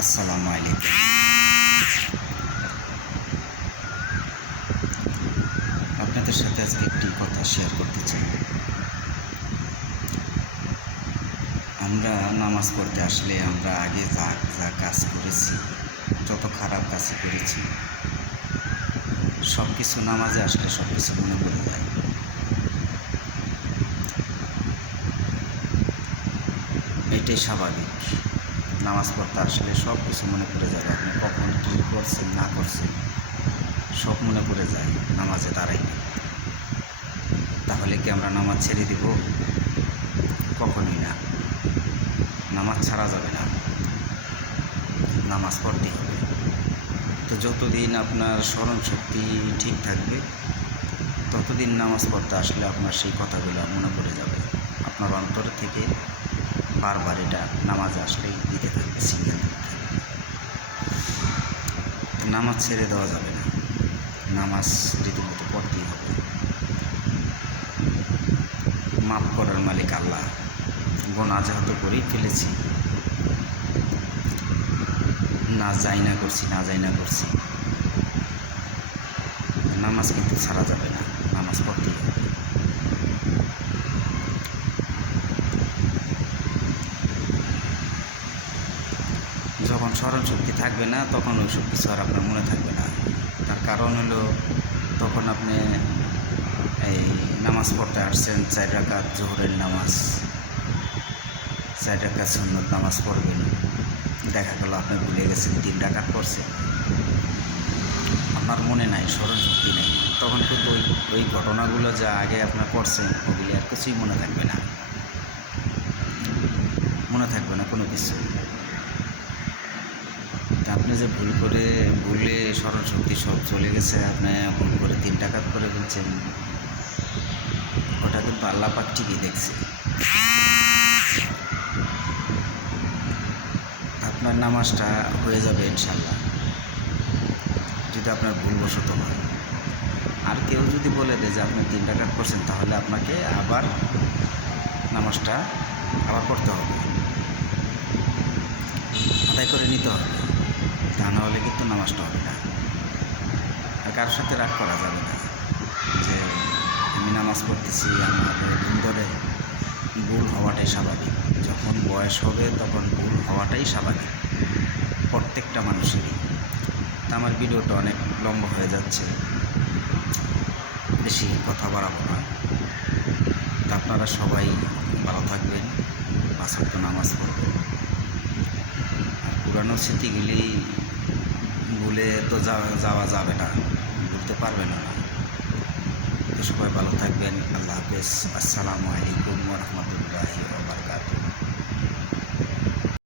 আসসালামু আলাইকুম। আপনাদের সাথে আজকে একটি কথা শেয়ার করতে চাই। আমরা নামাজ পড়তে আসলে আমরা আগে যা যা কাজ করেছি, যত খারাপ কাজ করেছি সব কিছু নামাজে আসলে সব কিছু মনে পড়ে যায়। এটাই স্বাভাবিক। নামাজ পড়তে আসলে সব কিছু মনে পড়ে যাবে আপনি কখন কী করছেন, না করছেন, সব মনে পড়ে যায়, নামাজে দাঁড়াইলে। তাহলে কি আমরা নামাজ ছেড়ে দিব? কখনই না। নামাজ ছাড়া যাবে না। নামাজ পড়তে হবে। তো যতদিন আপনার স্মরণ শক্তি ঠিক থাকবে, ততদিন নামাজ পড়তে আসলে আপনার সেই কথাগুলো মনে পড়ে যাবে। আপনার অন্তর থেকে বারবার এটা নামাজে আসলেই দিতে থাকবে সিগন্যাল নামাজ ছেড়ে দেওয়া যাবে না। নামাজ রীতিমতো পড়তেই হবে। মাফ করার মালিক আল্লাহ। গোনা যেহেতু করেই ফেলেছি। না যাই না করছি, না যাই না করছি। নামাজ কিন্তু ছাড়া যাবে না। নামাজ পড়তেই হবে। যখন স্মরণ শক্তি থাকবে না, তখন ওই সব কিছু আর আপনার মনে থাকবে না। তার কারণ হলো, তখন আপনি এই নামাজ পড়তে আসছেন, চার রাকাত জোহরের নামাজ, চার রাকাত সুন্নত নামাজ পড়বেন। দেখা গেল আপনি ভুলে গেছেন, তিন রাকাত পড়ছেন। আপনার মনে নাই, স্মরণ শক্তি নেই। তখন কিন্তু ওই ওই ঘটনাগুলো যা আগে আপনার পড়ছেন, ওগুলি আর কিছুই মনে থাকবে না। মনে থাকবে না কোনো কিছু। আপনি যে ভুল করে, ভুলে স্মরণ শক্তি সব চলে গেছে, আপনি ভুল করে তিন টাকা করে বলছেন ওটা কিন্তু আল্লাহ পাক ঠিকই দেখছে। আপনার নামাজটা হয়ে যাবে ইনশাল্লাহ যদি আপনার ভুলবশত হয়। আর কেউ যদি বলে দেয় যে আপনি তিন টাকা করছেন, তাহলে আপনাকে আবার নামাজটা আবার পড়তে হবে। আদায় করে নিতে হবে। তা না হলে কিন্তু নামাজটা হবে না। আর কারোর সাথে রাগ করা যাবে না যে, আমি নামাজ পড়তেছি, আমার ভিতরে ভুল হওয়াটাই স্বাভাবিক। যখন বয়স হবে তখন ভুল হওয়াটাই স্বাভাবিক প্রত্যেকটা মানুষেরই। তা আমার ভিডিওটা অনেক লম্বা হয়ে যাচ্ছে। বেশি কথা বাড়াবো না। তা আপনারা সবাই ভালো থাকবেন পাঁচক্ত নামাজ পড়বেন। পুরানো স্মৃতিগুলি তো যাওয়া যাবে না, বলতে পারবে না। সবাই ভালো থাকবেন, আল্লাহ হাফেজ। আসসালামু আলাইকুম রহমতুল্লাহি